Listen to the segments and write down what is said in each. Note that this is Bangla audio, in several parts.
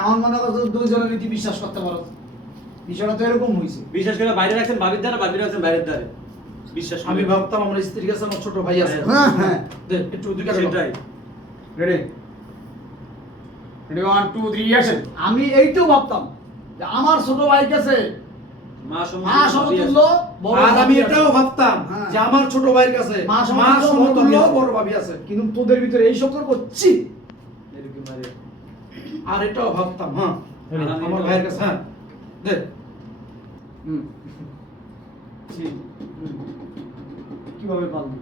এমন মনে করছো দুইজনের নীতি বিশ্বাস করতে পারো? বিষয়টা তো এরকম হয়েছে। বিশ্বাস করে বাইরে রাখছেন ভাবির দ্বারা, ভাবির রাখছেন বাইরের দ্বারে। বিশ্বাস আমি ভাবতাম আমার স্ত্রীর কাছে আমার ছোট ভাই আছে। হ্যাঁ হ্যাঁ, একটু ওদিকে সেটাই। Ready ready 1 2 3 action. আমি এইটাও ভাবতাম যে আমার ছোট ভাই কাছে মা মা সমতুল্য বড় আর আমি ভাবি আছে। এটাও ভাবতাম হ্যাঁ। যে আমার ছোট ভাইয়ের কাছে মা মা সমতুল্য বড় বড় ভাবি আছে। কিন্তু তোদের ভিতরে এই সম্পর্ক ছি। এরকম মারে। আর এটাও ভাবতাম হ্যাঁ আর আমি আমার এটাও ভাইয়ের কাছে হ্যাঁ দে হুম ছি। হুম। কিভাবে পারলি?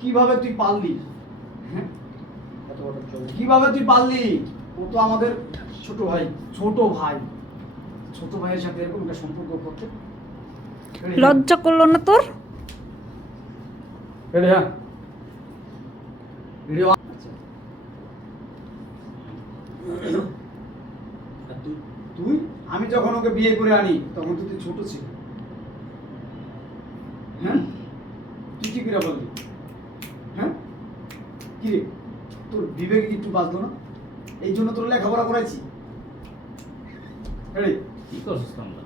কিভাবে তুই পারলি? হ্যাঁ? এত বড় চল। কিভাবে তুই পারলি? ও তো আমাদের ছোট ভাই ছোট ভাই। ছোট ভাইয়ের সাথে এরকম একটা সম্পর্ক করতে লজ্জা করলো না তোর? রেডি হ্যাঁ রেডি আর তুই তুই আমি যখন ওকে বিয়ে করে আনি তখন তো তুই ছোট ছিল। হ্যাঁ তুই কি করে বললি? হ্যাঁ কি রে তোর বিবেকে কি একটু বাঁচলো না? এই জন্য তোর লেখাপড়া করাইছি। রেডি কি করছিস তোমরা?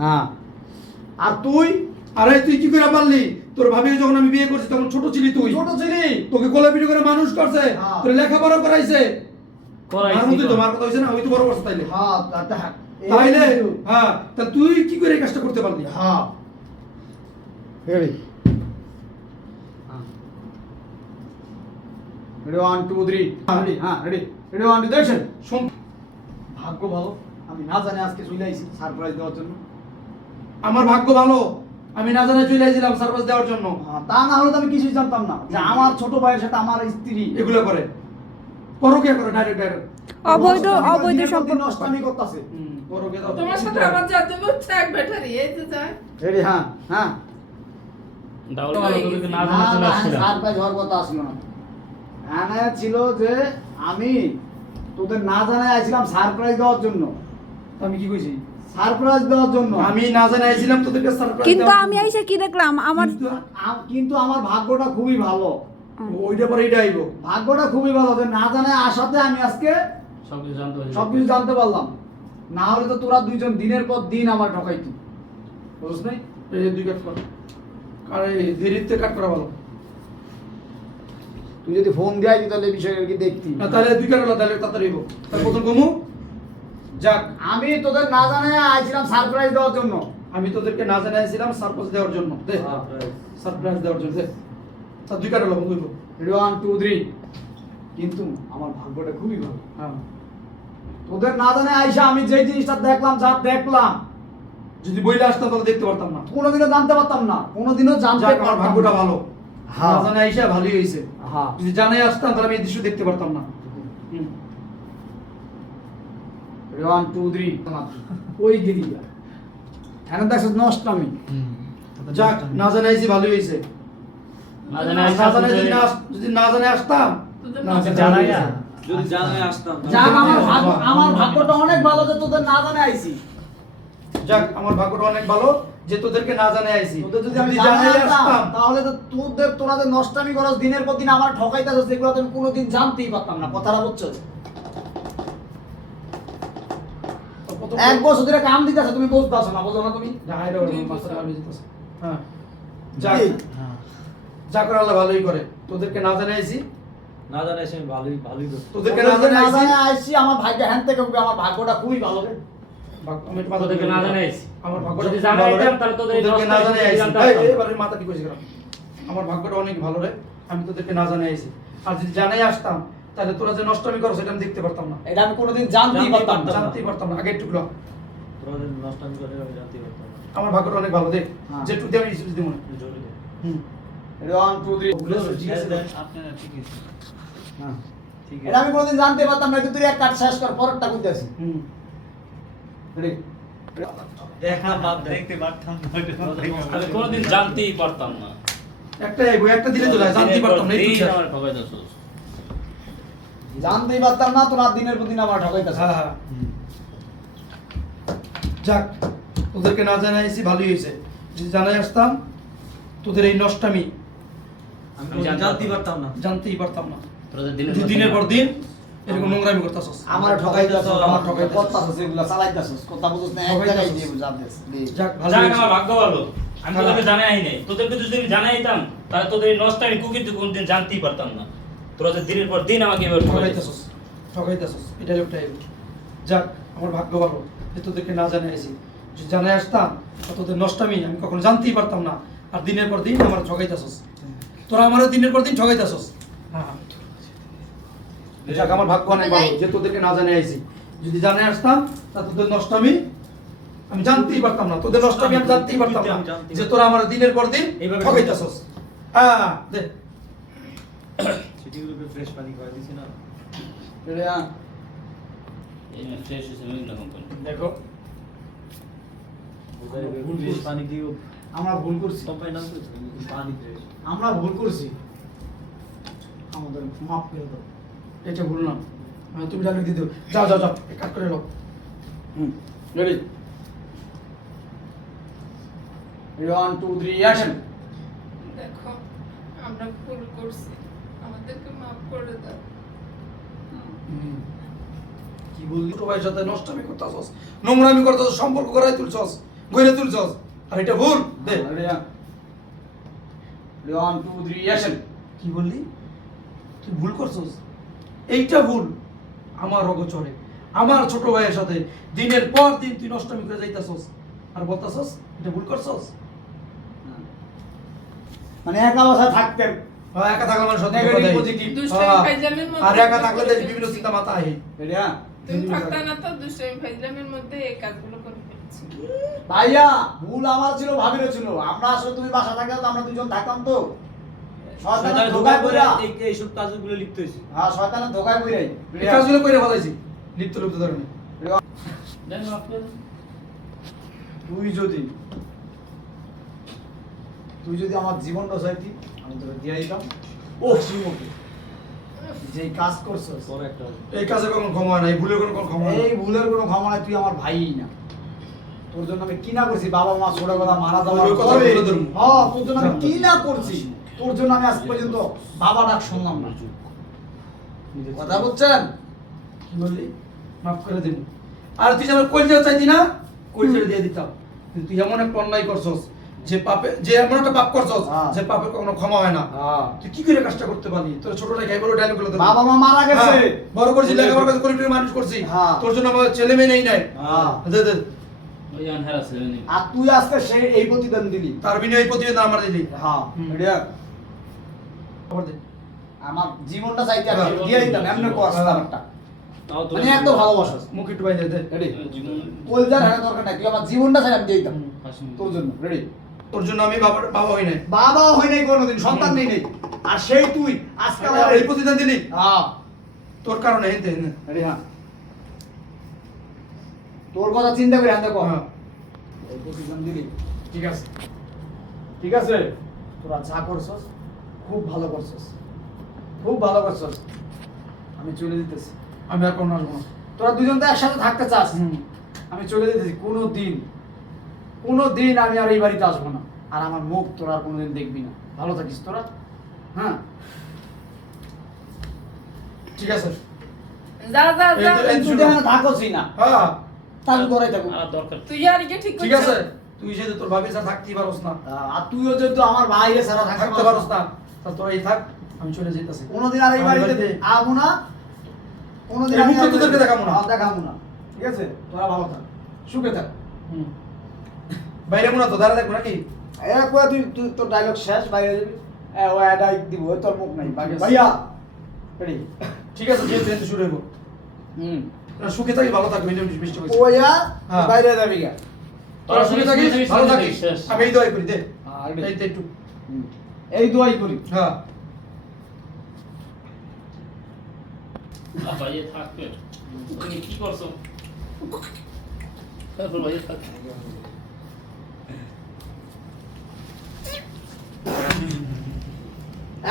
হ্যাঁ আর তুই আরে তুই কি করে পারলি? তোর ভাবি যখন আমি বিয়ে করছি তখন ছোট ছিলি তুই। ছোট ছিলি। তোকে কোলে পিঠে করে মানুষ করছে, হ্যাঁ। তোর লেখাপড়া করাইছে। করাইছি আর মধ্যে তো। তোমার কথা হইছে না, ওই তো বড় করছে তাইলে। হ্যাঁ তাইলে হ্যাঁ তা তুই কি করে এই কাজটা করতে পারলি? হ্যাঁ রেডি রেডি 1 2 3 রেডি হ্যাঁ রেডি রেডি 1 2 অ্যাকশন। শোন, ভাগ্য ভালো আমি না জানি আজকে চলে আইছি সারপ্রাইজ দেওয়ার জন্য। আমার ভাগ্য ভালো, আমি না জানাই চলে আইছিলাম সারপ্রাইজ দেওয়ার জন্য। হ্যাঁ, তা না হলে তো আমি কিছুই জানতাম না যে আমার ছোট ভাইয়ের সাথে আমার স্ত্রী এগুলো করে পরকে করে ডাইরেক্ট অবৈধ অবৈধ সম্পর্ক। নষ্টামি করতেছে। পরকে দাও। তোমার সাথে আমার যাতে হচ্ছে এক ব্যাটারি এই যে যায় রেডি হ্যাঁ হ্যাঁ তাহলে ভালো, তোকে না জানা চলে আসছিলাম। সারপ্রাইজ হওয়ার কথা আসলো না। হ্যাঁ ছিল যে আমি তোদের না জানাই আইছিলাম সারপ্রাইজ দেওয়ার জন্য। আমি কি কইছি? সারপ্রাইজ দেওয়ার জন্য আমি না জানাই আইছিলাম তোদেরকে সারপ্রাইজ কিন্তু আমি আইসা কি দেখলাম? আমার কিন্তু আমার ভাগ্যটা খুবই ভালো। ওইটা পরে এটা আইবো। ভাগ্যটা খুবই ভালো যে না জানাই আসাতে আমি আজকে সবকিছু জানতে পারি। সবকিছু জানতে পারলাম। না হলে তো তোরা দুইজন দিনের পর দিন আমার ঠকাইতি। বুঝছ নাই? এই যে দুই কাট কর। আরে দেরিতে কাট করা ভালো। তুই যদি ফোন দেয় তাহলে বিষয়টা কি দেখতি। না তাহলে দুই কাট হলো তাহলে তাড়াতাড়ি হইবো। তাহলে প্রথম কমু যাক, আমি তোদের না জানাই আইছিলাম সারপ্রাইজ দেওয়ার জন্য। আমি তোদেরকে না জানাই আইছিলাম সারপ্রাইজ দেওয়ার জন্য। দে সারপ্রাইজ দেওয়ার জন্য দে। তা দুই কাট হলো হইবো। 1 2 3 কিন্তু আমার ভাগ্যটা খুবই ভালো। হ্যাঁ, তোদের না জানাই আইসা আমি যে জিনিসটা দেখলাম যা দেখলাম যদি বইলে আসতাম তাহলে দেখতে পারতাম না। কোনোদিনও জানতে পারতাম না। কোনোদিনও জানতে যাক, আমার পারতাম ভাগ্যটা না। ভালো। হ্যাঁ। না জানাই আইসা ভালোই হইছে। হ্যাঁ যদি জানাই আসতাম তাহলে আমি এই দৃশ্য দেখতে পারতাম না। 1 2 3 ওই গিরিয়া এখানে দেখছ নষ্ট আমি। যাক, না জানাই আইছি ভালোই হইছে। না জানা না জানাই যদি না জানাই আসতাম তোদের না মাঝে জানাই না। যদি জানাই আসতাম যাক আমার ভাগ্যটা অনেক ভালো যে তোদের না জানাই আইছি। যাক, আমার ভাগ্যটা অনেক ভালো যে তোদেরকে না জানাই আইছি। তোদের যদি আমি জানাই জানাই আসতাম আসতাম তাহলে তো তোরা যে নষ্টামি করস দিনের পর দিন আমার ঠকাইতাছস সেগুলো তো আমি কোনোদিন জানতেই পারতাম না। কথাটা বুঝছো? এক বছর ধরে কাম দিতেছ তুমি বুঝতাছ না, বুঝো না তুমি? যাই রে ওর মাস্টার আমি জিতছে। হ্যাঁ, যাক, যা করে আল্লাহ ভালোই করে। তোদেরকে না জানাই আইছি, না জানাই সে ভালোই ভালোই করছে। তোদেরকে না জানাই আইছি। আইছি আমার ভাগ্য হ্যান থেকে আমার ভাগ্যটা খুবই ভালো রে। আমি একটু মাথা তোদেরকে টিপে না দিলাম। জানাই আইছি। আমার ভাগ্যটা যদি খুব জানাই ভালো রে। দিতাম তাহলে তোদের এই তোদেরকে না দশটা জানাই আইছি। জানতে এই, পারতাম। এবারে মাথা টিপে দিলাম। আমার ভাগ্যটা অনেক ভালো রে, আমি তোদেরকে না জানাই আইছি। আর যদি জানাই আসতাম তাহলে তোরা যে নষ্টমি করো সেটা আমি দেখতে পারতাম না। এটা আমি কোনোদিন জানতেই পারতাম না। জানতেই পারতাম না। আগে একটু গুলো তোরা যদি নষ্টামি করে আমি জানতে পারতাম না। আমার ভাগ্যটা অনেক ভালো দেখ, হ্যাঁ। যে টুটি আমি রিসিভ দিব না। জরুরি। হুম, 1 2 3 ওগুলো ঠিক আছে। আপনারা ঠিক আছে। হ্যাঁ ঠিক এটা আমি কোনোদিন জানতে পারতাম না। তুই এক কাট শেষ কর পরেরটা কইতাছি। হুম, রেডি দেখা বাদ দেখতে পারতাম না। আমি কোনোদিন জানতেই পারতাম না। একটা এই বই একটা দিলে চলে যায়, জানতেই পারতাম না। এই দিন টুকটা। আমার ঠকাই দিছিস। জানতেই পারতাম না তোরা দিনের পর দিন আমার ঠকাইতাছ। হ্যাঁ হ্যাঁ, যাক, তোদেরকে না জানাই আইছি ভালোই হয়েছে। যদি জানাই আসতাম তোদের এই নষ্টামি আমি আমি জানতাম জানতেই না। পারতাম না। জানতেই পারতাম না তোরা যে দিনের তুই পর দিনের দিন পর দিন এরকম নোংরামি করতেছস আমার ঠকাইতাছস, আমার ঠকাইতাছস। করতাছস এগুলা চালাইতাছস, কথা বুঝছ না, এক ঠকাইতাছস। জায়গায় দিয়ে বুঝাতেছ। যাক ভালো যাক হয়েছে। আমার ভাগ্য ভালো আমি তোদেরকে জানাই নাই তোদেরকে যদি আমি জানাইতাম তাহলে তোদের এই নষ্ট আমি কুকির তো কোনদিন জানতেই পারতাম না তোরা যে দিনের পর দিন আমাকে এবার ঠকাইতেছস ঠকাইতেছস এটা লোকটাই যাক আমার ভাগ্য ভালো যে তোদেরকে না জানাই আইছি যদি জানাই আসতাম তা তোদের নষ্টামি আমি কখনো জানতেই পারতাম না আর দিনের পর দিন আমার ঠকাইতেছস তোরা আমারও দিনের পর দিন ঠকাইতেছস হ্যাঁ যাক আমার ভাগ্য অনেক ভালো যে তোদেরকে না জানাই আইছি যদি জানাই আসতাম তা তোদের নষ্টামি আমি জানতেই পারতাম না তোদের নষ্টামি আমি জানতেই পারতাম না যে তোরা আমার দিনের পর দিন এইভাবে ঠকাইতেছস হ্যাঁ দে সেটিগুলোকে ফ্রেশ পানি করে দিছি না। রিয়া, এই ফ্রেশ হয়েছে বিভিন্ন কোম্পানি দেখো ফ্রেশ পানি দিয়ে আমরা ভুল করছি, কোম্পানি নাম করেছে পানি ফ্রেশ। আমরা ভুল করছি, আমাদের মাফ করে দাও। এটা ভুল না তুমি ডায়লগ দিয়ে দিও যাও যাও যাও কাট করে নাও রেডি, 1 2 3 অ্যাকশন। দেখো আমরা ভুল করছি, আমাদেরকে মাফ করে দাও। কি বললি ছোট ভাইয়ের সাথে নষ্টামি করতেছস নোংরামি করতেছস সম্পর্ক করাই তুলছস গইরে তুলছস আর এটা ভুল দে রিয়া, 1 2 3 অ্যাকশন। কি বললি তুই ভুল করছস এইটা ভুল আমার অগোচরে আমার ছোট ভাইয়ের সাথে দিনের পর দিন তুই নষ্টামি করে যাইতাছস আর বলতাছস এটা ভুল করছস মানে একা অবস্থায় থাকতেন, একা থাকলে মানুষ সত্যি Negative, কথা দেয়। positive। দুষ্টামি ফাইজলামের মধ্যে আর একা থাকলে দেখ বিভিন্ন চিন্তা মাথা আহে রিয়া। তুমি থাকতা না তো দুষ্টামি ফাইজলামের মধ্যে এই কাজগুলো করে ফেলছি। ভাইয়া ভুল আমার ছিল, ভাবিরও ছিল। আমরা আসলে তুমি বাসা থাকলে তো আমরা দুজন থাকতাম তো। শয়তানের শয়তানের ধোকায় ধোঁকায় পড়ে পড়া, এইসব কাজগুলো লিখতে হয়েছে। হ্যাঁ শয়তানের ধোকায় পড়াই। এই কাজগুলো কইরে ফেলাইছি লিপ্ত লিপ্ত ধরনের দেন মাফ করে দিন। তুই যদি আমার জীবনটা চাইতি আমি তোকে দিয়ে দিতাম। ও শ্রীমুখী যে কাজ করছস, বড় একটা এই কাজে কোনো ক্ষমা হয় না এই ভুলের কোনো ক্ষমা হয় না এই ভুলের কোনো ক্ষমা নাই, তুই আমার ভাই না। তোর জন্য আমি কি না করছি, বাবা মা ছোটবেলা মারা যাওয়ার ওই কথা পরে, বলে ধরুন। হ্যাঁ তোর জন্য আমি কি না করছি, তোর জন্য আমি আজ পর্যন্ত বাবা ডাক শুনলাম না। কথা বুঝছেন? কি বললি মাফ করে দিন আর তুই যেন কইলটা চাইতি না কইলটা দিয়ে দিতাম কিন্তু তুই এমন একটা অন্যায় করছস যে পাপে যে এমন একটা পাপ করছস হ্যাঁ। যে পাপের কোনো ক্ষমা হয় না হ্যাঁ। তুই কি করে কাজটা করতে পারলি তোর ছোটটা গাই বড় ডায়লগ গুলো বাবা মা মারা গেছে, বড় করছি লেখাপড়া করে করে মানুষ করছি হ্যাঁ। তোর জন্য আমার ছেলে মেয়ে নেই নাই হ্যাঁ। দে দে ওই আনহারা ছেলে নেই আর তুই আজকে সেই এই প্রতিদান দিলি। তার বিনিময়ে প্রতিবেদন আমার দিলি হ্যাঁ হুম। রিয়া, খবর দে আমার জীবনটা চাইতে আমি হ্যাঁ। দিয়ে দিতাম, এমনি কস হ্যাঁ। ব্যাপারটা। তাও তো মানে এত ভালোবাসাস। মুখ একটু বাইরে দে রেডি, জীবন কলজার হারা দরকার নাই, তুই আমার জীবনটা চাই আমি দিয়ে দিতাম হাসি তোর জন্য। রেডি, তোর জন্য আমি বাবা বাবা হই নাই বাবা হয় নাই কোনোদিন, সন্তান নেই নেই, আর সেই তুই আজকে আমার এই প্রতিদান দিলি হ্যাঁ তোর কারণে হেনতে হেনে রেডি, হ্যাঁ তোর কথা চিন্তা করে হ্যাঁ দেখো হ্যাঁ এই প্রতিদান দিলি, ঠিক আছে ঠিক আছে? তোরা যা করছস খুব ভালো করছস, খুব ভালো করছস। আমি চলে দিতেছি, আমি আর কোনো আসবো না তোরা দুজন তো একসাথে থাকতে চাস, হুম। আমি চলে দিতেছি। কোনো দিন আমি আর এই বাড়িতে আসবো না, আর আমার মুখ তোরা আর কোনোদিন দেখবি না। ভালো থাকিস তোরা, হ্যাঁ ঠিক আছে যা যা এই যা তো- এই তুই এখানে থাকোসই না, হ্যাঁ তাহলে তোরাই থাকো। আর দরকার তুই আর কি ঠিক ঠিক আছে তুই যেহেতু তোর ভাবির সাথে থাকতেই পারোস না আর তুইও যেহেতু আমার বাইরে ছাড়া থাকতে পারোস না তা তোরা এই থাক আমি চলে যেতেছি কোনোদিন আর এই বাড়িতে আবো না, কোনোদিন এই আমি মুখটা আর- তোদেরকে দেখাবো না। দেখাবো না, ঠিক আছে? তোরা ভালো থাক, সুখে থাক। হুম। বাইরে মনে তো দাঁড়া দেখবো নাকি এরা কয়ে তুই তুই তোর ডায়লগ শেষ, বাইরে যাবি। ও এটাই দিব, ওই তোর মুখ নাই ঠিক আছে। ভাইয়া। রেডি, ঠিক আছে যেহেতু যেহেতু শুরু হইব তোরা সুখে থাকি ভালো থাকবি মিষ্টি হয়েছে ওয়া হ্যাঁ। বাইরে যাবি গা। তোরা সুখে থাকিস ভালো থাকিস শেষ। আমি এই দোয়াই করি দে ready। এই তো একটু এই দোয়াই করি। হ্যাঁ ভাইয়ে থাকবে তুমি কি করছো তারপর ভাইয়ে থাক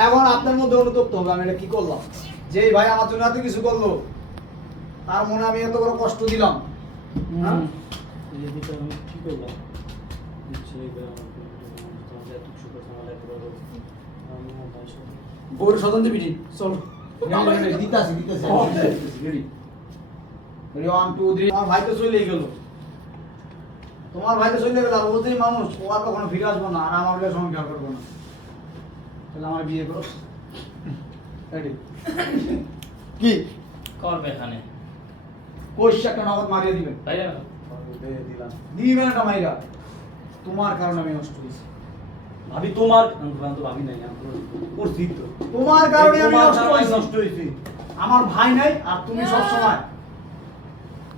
এখন আপনার মধ্যে অনুতপ্ত হবে আমি এটা কি করলাম, যে এই ভাই আমার জন্য এত কিছু করলো, তার মনে আমি এত বড় কষ্ট দিলাম। হ্যাঁ? এই দিকে আমি কি করলাম? ইচ্ছে করে আমার এত সুখ আমার আমি আমার ভাই বউর সদন দিবি চলো দিতাছি রেডি রেডি 1 2 3 আমার ভাই তো চলে গেল তোমার ভাই তো চলে গেল আর ও যে মানুষ ও আর কখনো ফিরে আসবো না আর আমার বিয়ে সংখ্যা করবো না তাহলে আমার বিয়ে করো রেডি কি করবে এখানে কোশ একটা নগদ মারিয়ে দিবেন তাই না দিলাম দিবেন একটা মাইরা তোমার কারণে আমি নষ্ট হয়েছি ভাবি তোমার আমি তো ভাবি নাই আমি করছি তো তোমার কারণে আমি তোমার নষ্ট কারণে হয়েছি নষ্ট হয়েছি আমার ভাই নাই আর তুমি সব সময়